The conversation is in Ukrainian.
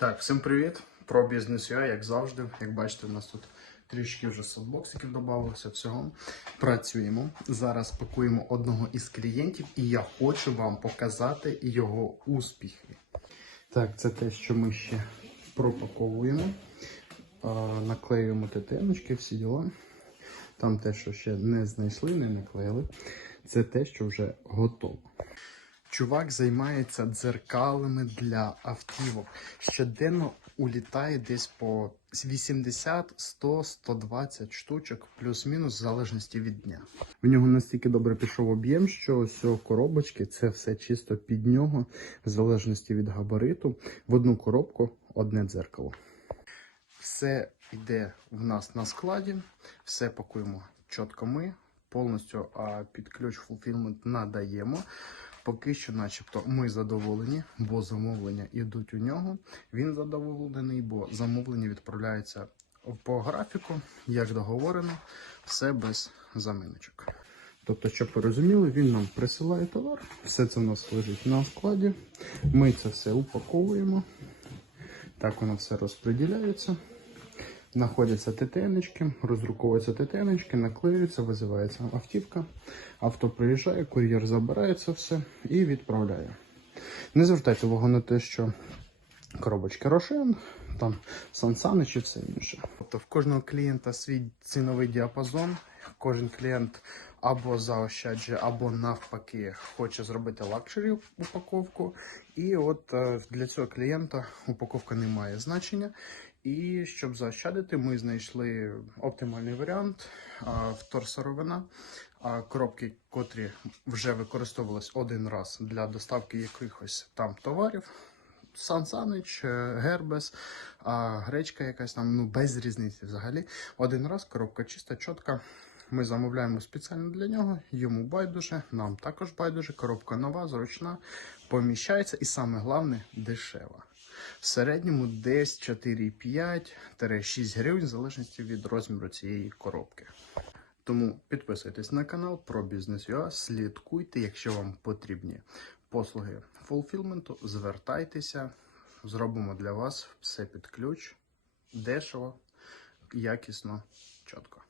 Так, всім привіт! Про бізнес UA, як завжди. Як бачите, у нас тут трішки вже софтбоксиків додавалося всього. Працюємо. Зараз пакуємо одного із клієнтів, і я хочу вам показати його успіхи. Так, це те, що ми ще пропаковуємо. Наклеюємо ТТНочки, всі діла. Там те, що ще не знайшли, не наклеїли. Це те, що вже готово. Чувак займається дзеркалами для автівок. Щоденно улітає десь по 80, 100, 120 штучок, плюс-мінус, в залежності від дня. В нього настільки добре пішов об'єм, що ось коробочки це все чисто під нього, в залежності від габариту. В одну коробку одне дзеркало. Все йде в нас на складі, все пакуємо чітко ми, повністю під ключ fulfillment надаємо. Поки що, начебто, ми задоволені, бо замовлення йдуть у нього. Він задоволений, бо замовлення відправляється по графіку, як договорено, все без заминочок. Тобто, щоб ви розуміли, він нам присилає товар, все це в нас лежить на складі. Ми це все упаковуємо. Так воно все розподіляється. Знаходяться ТТНочки, роздруковуються ТТНочки, наклеюються, визивається автівка. Авто приїжджає, кур'єр забирає це все і відправляє. Не звертайте увагу на те, що коробочки Рошен, там Сансани чи все інше. Тобто в кожного клієнта свій ціновий діапазон. Кожен клієнт або заощаджує, або навпаки хоче зробити лакшері упаковку. І от е, для цього клієнта упаковка не має значення. І щоб заощадити, ми знайшли оптимальний варіант вторсировина. Коробки, котрі вже використовувались один раз для доставки якихось там товарів. Сан Санич, е, Гербес, гречка якась там, ну без різниці взагалі. Один раз коробка чиста, чітка. Ми замовляємо спеціально для нього, йому байдуже, нам також байдуже. Коробка нова, зручна, поміщається і саме головне дешева. В середньому десь 4,5-6 гривень, в залежності від розміру цієї коробки. Тому підписуйтесь на канал про бізнес.ua, слідкуйте, якщо вам потрібні послуги фулфілменту, звертайтеся, зробимо для вас все під ключ, дешево, якісно, чітко.